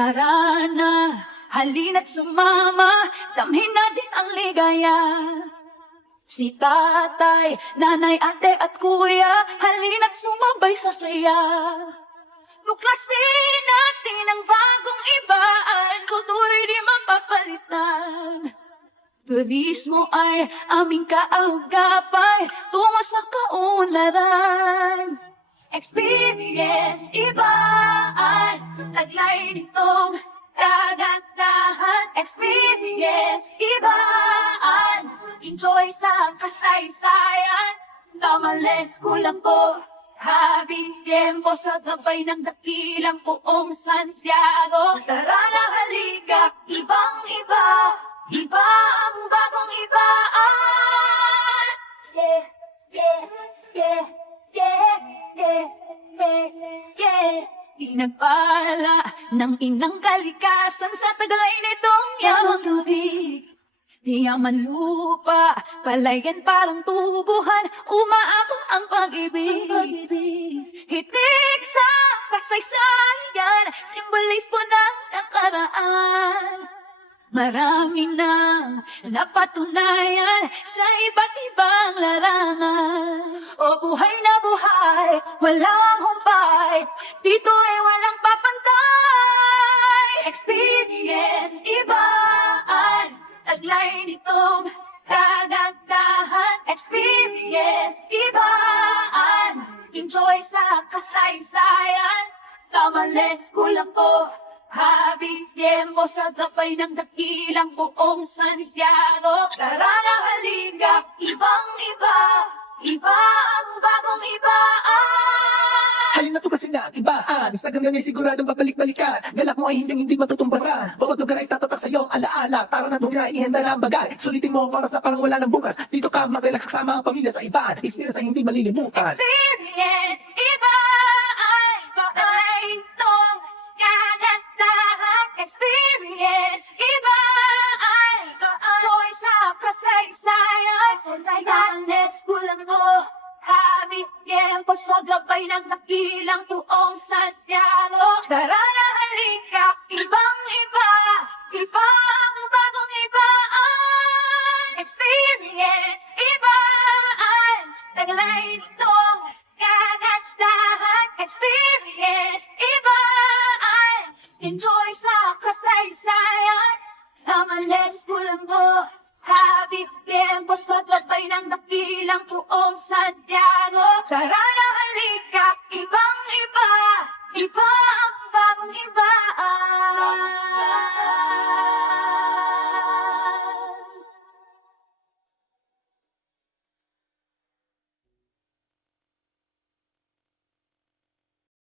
Tara na, halina't sumama, damhin natin ang ligaya. Si tatay, nanay, ate at kuya, halina't sumabay sa saya. Tuklasin natin ang bagong ibaan, kultura'y di mapapalitan. Turismo ay aming kaagapay, tungo sa kaunlaran. Experience ibaan, taglay nitong kagandahan. Experience ibaan, enjoy sa kasaysayan. Tamales kulang po, habing tiempo sa gabay ng dakilang buong Santiago. Tara na halika, ibang iba, iba ang bagong ibaan. Yeah, yeah, yeah, yeah, yeah, yeah, yeah. Pinagpala ng inang kalikasan sa taglay nitong yamang tubig. Yaman lupa, palayan parang tubuhan, umaabot ang pag-ibig. Hitik sa kasaysayan, simbolismo ng nakaraan. Marami na napatunayan sa iba't ibang larangan. O buhay na buhay, walang humpay, dito ay walang papantay. Experience ibaan, taglay nitong kagandahan. Experience ibaan, enjoy sa kasaysayan. Tamales kulang po, habing tiempo sa gabay ng dakilang buong Santiago. Tara na halika, ibang iba, iba ang bagong ibaan. Halina tugasin na at ibaan, sa ganda niya siguradong babalik-balikan. Galak mo ay hindi matutumbasan, bawat lugar ay tatatak sa iyong alaala. Tara na buhay, ihanda na ang bagay, sulitin mo para sa parang wala ng bukas. Dito ka mag-relax kasama ang pamilya sa ibaan, experience ay hindi malilimutan. Experience ibaan, taglay nitong kagandahan. Experience ibaan, enjoy sa kasaysayan. Tamales kulang mo, habing tiempo sa gabay ng dakilang buong Santiago. Tara na halika, ibang iba, iba ang bagong ibaan. Experience ibaan, taglay nitong kagandahan. Experience ibaan, enjoy sa kasaysayan. Tamales kulang mo, habing tiempo sa gabay ng dakilang buong Santiago. Tara na